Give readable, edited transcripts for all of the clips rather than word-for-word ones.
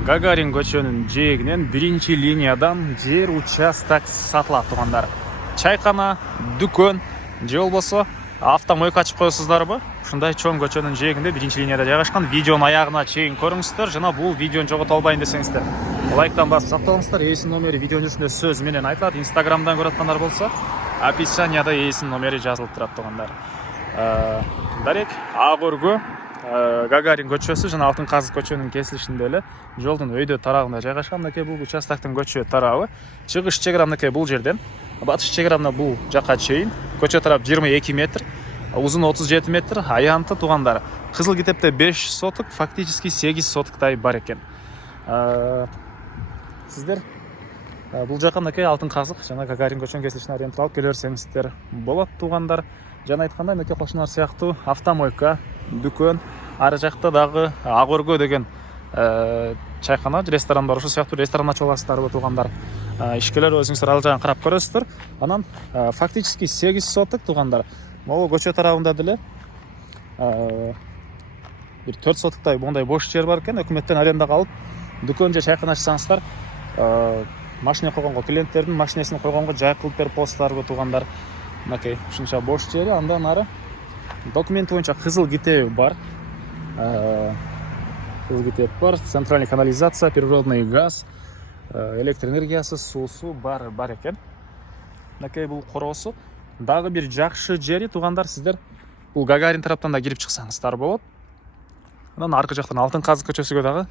Гагарин көчөнүн жээгинен биринчи линиядан жер участок сатылат туугандар. Чайкана, дүкөн же болбосо автомойка ачып коесуздарбы? Ушундай чоң көчөнүн жээгинде биринчи линияда жайгашкан. Видеонун аягына чейин көрүңүздөр жана бул видеону жогото албайын десеңиздер лайктан басып сактаңыздар. Ээсинин номери видеонун үстүндө сөз менен айтылат. Инстаграмдан көрүп аткандар болсо описанияда ээсинин номери жазылып турат туугандар. Дарек Ак өргө Гагарин көчөсү жана Алтын казык көчөнүн кесилишинде эле жолдун өйдө тарабында жайгашкан. Мынакей бул участоктун көчө тарабы. Чыгыш чегара мынакей бул жерден, батыш чегара бул жака чейин. Көчө тарап 22 метр, узун 37 метр, аянты туугандар. Кызыл китепте 5 соток, фактически 8 сотоктай бар экен. Сиздер бул жака мынакей Алтын казык жана Гагарин көчөнүн кесилишине ориентир алып келе берсеңиздер болот туугандар. Жана айткандай мынакей кошуналар сыяктуу автомойка, дүкөн, ары жакта дагы Ак өргө деген чайкана, ресторан бар. Ошол сыяктуу ресторан ачып аласыздарбы туугандар? Ишкерлер өзүңүздөр ал жагын карап көрөсүздөр. Анан фактически 8 соток туугандар. Могу көчө тарабында деле бир 4 сотоктай мондай бош жер бар экен. Өкмөттөн арендага алып дүкөн же чайкана ачсаңыздар, машина койгонго, клиенттердин машинесин койгонго жай кылып берип коесуздарбы туугандар? Мынакей ушунча бош жери. Андан ары документ боюнча кызыл китеби бар. Кызыл китеп бар. Центральный канализация, природный газ, электр энергиясы, суусу бар экен. Мынакей бул короосу. Дагы бир жакшы жери туугандар, сиздер бул Гагарин тараптан да кирип чыксаңыздар болот. Анан аркы жактан Алтын казык көчөсүгө дагы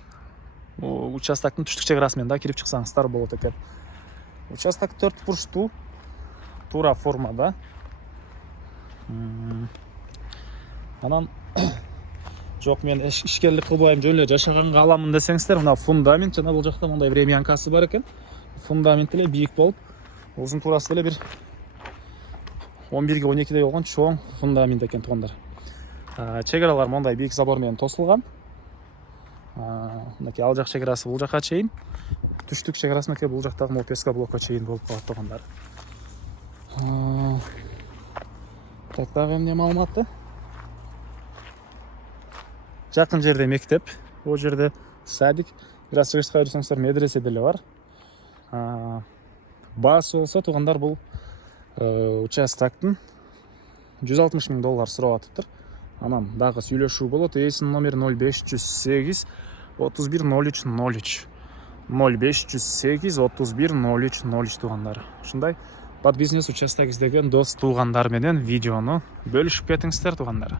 участоктун түштүк чегарасы менен да кирип чыксаңыздар болот экен. Участок 4 бурчтуу, туура формада. Анан жок, мен ишкерлик кылбайм, жөн эле жашаганга аламын десеңиздер, мына фундамент жана бул жакта мындай времянкасы бар экен. Фундамент эле бийик болуп, узун туурасы эле бир 11 12дей болгон чоң фундамент экен туугандар. Чегаралар мондай бийик забор менен тосулган. Мынакей ал жак чегарасы бул жака чейин, түштүк чегарасы мынакей бул жактагы мопеска блокко чейин болуп калат туугандар. Так, дагы эмне маалыматы? Жакын жерде мектеп, бул жерде садик, бир аз чыгышка жүрсөңүздөр медресе деле бар. Баасы болсо туугандар бул участоктун $160,000 сурап атыптыр. Анан дагы сүйлөшүү болот. Ээсинин номери 0508 31 03 03 0508 31 03 03 туугандар. Ушундай под бизнес участок издеген дос туугандар менен видеону бөлүшүп кетиңиздер туугандар.